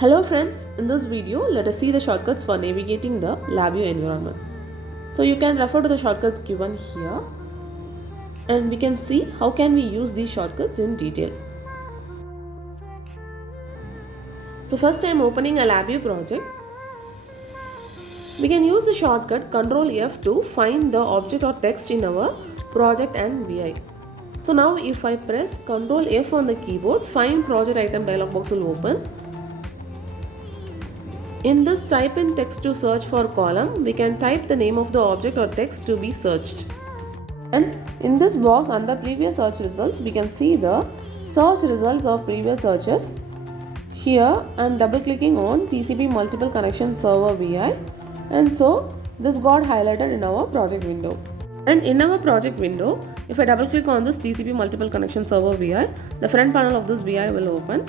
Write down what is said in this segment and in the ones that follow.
Hello friends, in this video let us see the shortcuts for navigating the LabVIEW environment. So you can refer to the shortcuts given here and we can see how can we use these shortcuts in detail. So first I am opening a LabVIEW project. We can use the shortcut Ctrl F to find the object or text in our project and VI. So now if I press Ctrl F on the keyboard, find project item dialog box will open. In this type in text to search for column, we can type the name of the object or text to be searched. And in this box under previous search results, we can see the search results of previous searches. Here I am double clicking on TCP multiple connection server VI, and so this got highlighted in our project window. And in our project window, if I double click on this TCP multiple connection server VI, the front panel of this VI will open.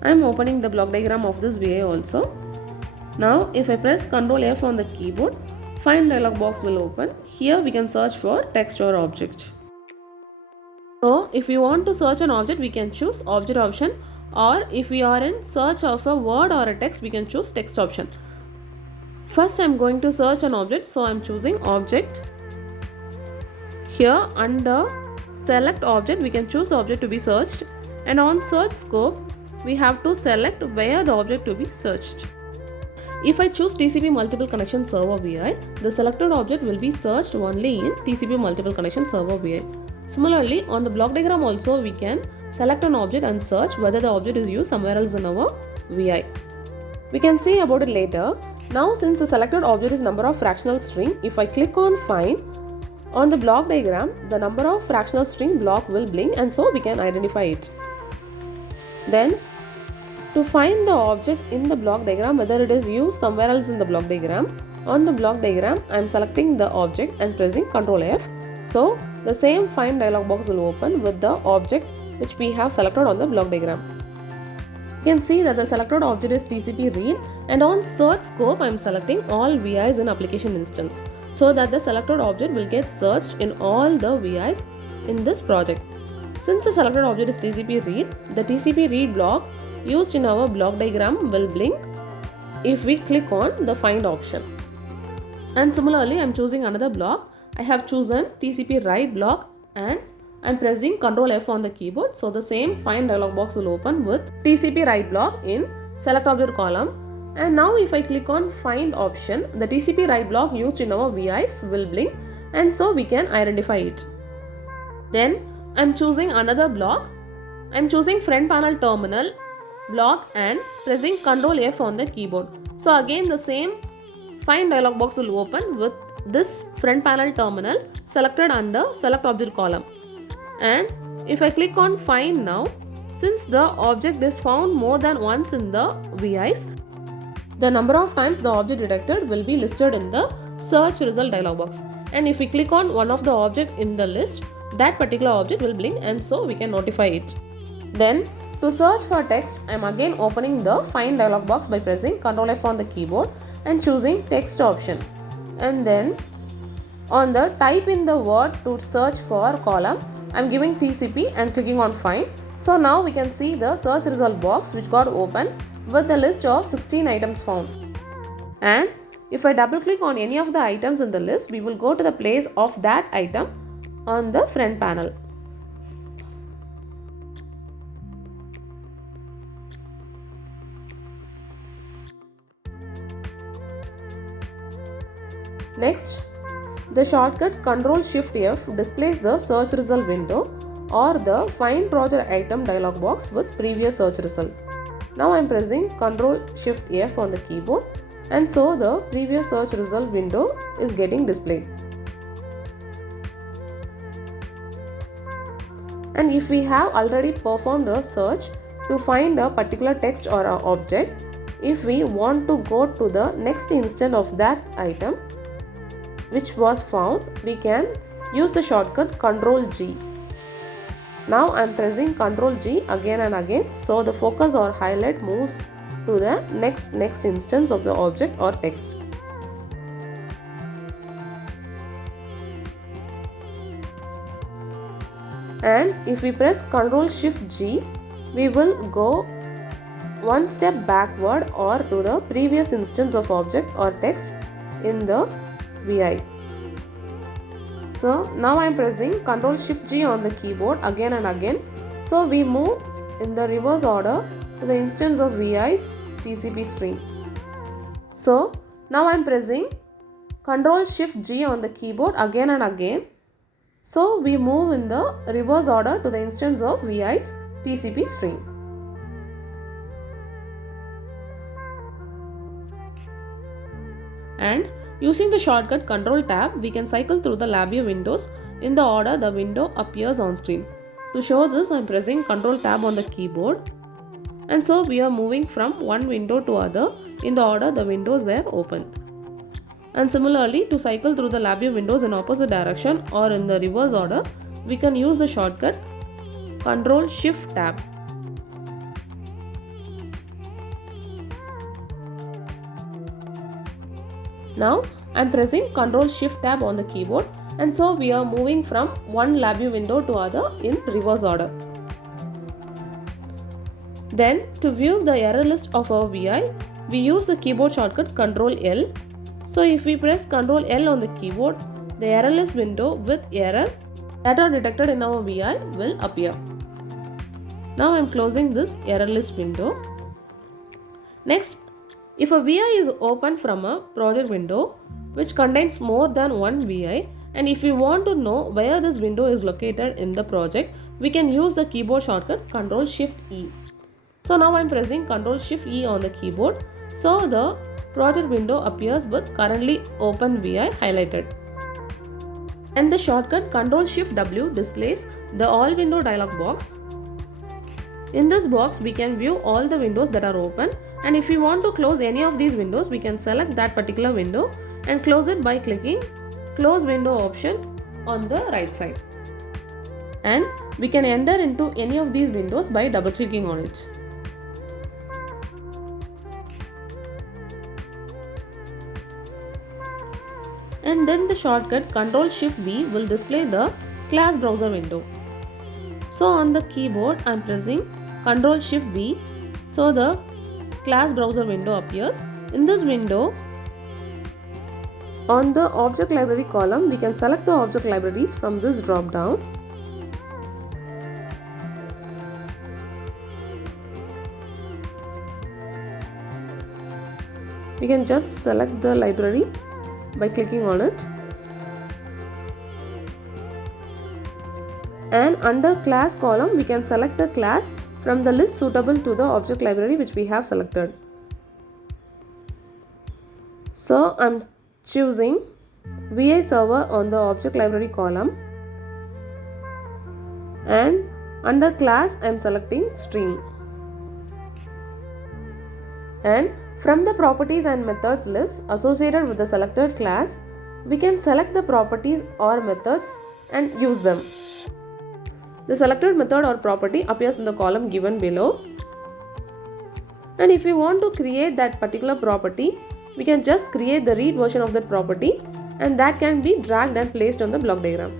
I am opening the block diagram of this VI also. Now if I press Ctrl F on the keyboard, find dialog box will open. Here we can search for text or object. So if we want to search an object, we can choose object option, or if we are in search of a word or a text, we can choose text option. First I am going to search an object, so I am choosing object. Here under select object, we can choose object to be searched, and on search scope we have to select where the object to be searched. If I choose TCP multiple connection server VI, the selected object will be searched only in TCP multiple connection server VI. Similarly, on the block diagram also we can select an object and search whether the object is used somewhere else in our VI. We can see about it later. Now since the selected object is number of fractional string, if I click on find, on the block diagram the number of fractional string block will blink, and so we can identify it. Then to find the object in the block diagram, whether it is used somewhere else in the block diagram, on the block diagram I am selecting the object and pressing Ctrl F. So the same find dialog box will open with the object which we have selected on the block diagram. You can see that the selected object is TCP read, and on search scope I am selecting all VIs in application instance, so that the selected object will get searched in all the VIs in this project. Since the selected object is TCP read, the TCP read block used in our block diagram will blink if we click on the find option. And similarly I am choosing another block. I have chosen TCP write block and I am pressing Ctrl F on the keyboard, so the same find dialog box will open with TCP write block in select object column. And now if I click on find option, the TCP write block used in our VIs will blink, and so we can identify it. Then I am choosing another block. I am choosing front panel terminal block and pressing Ctrl F on the keyboard. So again the same find dialog box will open with this front panel terminal selected under select object column. And if I click on find now, since the object is found more than once in the VIs, the number of times the object detected will be listed in the search result dialog box. And if we click on one of the object in the list, that particular object will blink, and so we can notify it. Then to search for text, I am again opening the find dialog box by pressing Ctrl F on the keyboard and choosing text option. And then on the type in the word to search for column, I am giving TCP and clicking on find. So now we can see the search result box which got opened with the list of 16 items found. And if I double click on any of the items in the list, we will go to the place of that item on the front panel. Next, the shortcut Ctrl-Shift-F displays the search result window or the find project item dialog box with previous search result. Now I am pressing Ctrl-Shift-F on the keyboard, and so the previous search result window is getting displayed. And if we have already performed a search to find a particular text or an object, if we want to go to the next instant of that item which was found, we can use the shortcut Ctrl G. Now I am pressing Ctrl G again and again, so the focus or highlight moves to the next instance of the object or text. And if we press Ctrl Shift G, we will go one step backward or to the previous instance of object or text in the VI. So now I am pressing Ctrl Shift G on the keyboard again and again. So we move in the reverse order to the instance of VI's TCP stream. So now I am pressing Ctrl Shift G on the keyboard again and again. So we move in the reverse order to the instance of VI's TCP stream. And using the shortcut Ctrl Tab, we can cycle through the LabVIEW windows in the order the window appears on screen. To show this, I am pressing Ctrl Tab on the keyboard, and so we are moving from one window to other in the order the windows were opened. And similarly, to cycle through the LabVIEW windows in opposite direction or in the reverse order, we can use the shortcut Ctrl Shift Tab. Now I am pressing Ctrl Shift Tab on the keyboard, and so we are moving from one LabVIEW window to other in reverse order. Then to view the error list of our VI, we use the keyboard shortcut Ctrl L. So if we press Ctrl L on the keyboard, the error list window with error that are detected in our VI will appear. Now I am closing this error list window. Next, if a VI is open from a project window which contains more than one VI, and if we want to know where this window is located in the project, we can use the keyboard shortcut Ctrl Shift E. So now I am pressing Ctrl Shift E on the keyboard. So the project window appears with currently open VI highlighted. And the shortcut Ctrl Shift W displays the all window dialog box. In this box, we can view all the windows that are open, and if we want to close any of these windows, we can select that particular window and close it by clicking Close Window option on the right side. And we can enter into any of these windows by double clicking on it. And then the shortcut Ctrl Shift B will display the class browser window. So on the keyboard, I am pressing Ctrl Shift B, so the class browser window appears. In this window, on the object library column, we can select the object libraries from this drop down. We can just select the library by clicking on it. And under class column, we can select the class from the list suitable to the object library which we have selected. So I am choosing VI server on the object library column, and under class I am selecting stream. And from the properties and methods list associated with the selected class, we can select the properties or methods and use them. The selected method or property appears in the column given below. And if we want to create that particular property, we can just create the read version of that property, and that can be dragged and placed on the block diagram.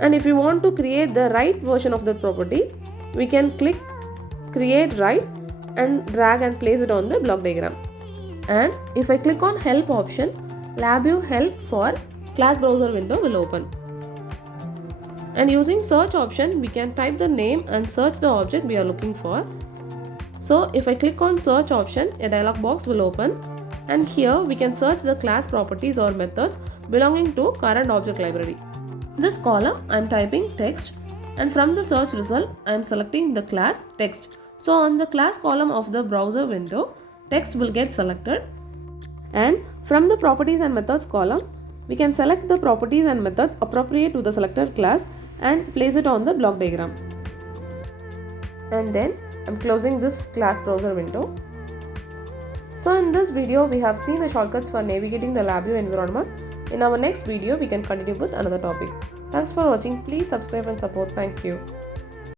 And if we want to create the write version of that property, we can click Create Write and drag and place it on the block diagram. And if I click on Help option, LabVIEW Help for class browser window will open. And using search option, we can type the name and search the object we are looking for. So if I click on search option, a dialog box will open, and here we can search the class properties or methods belonging to current object library. In this column, I am typing text, and from the search result, I am selecting the class text. So on the class column of the browser window, text will get selected. And from the properties and methods column, we can select the properties and methods appropriate to the selected class and place it on the block diagram. And then I'm closing this class browser window. So in this video, we have seen the shortcuts for navigating the LabVIEW environment. In our next video, we can continue with another topic. Thanks for watching. Please subscribe and support. Thank you.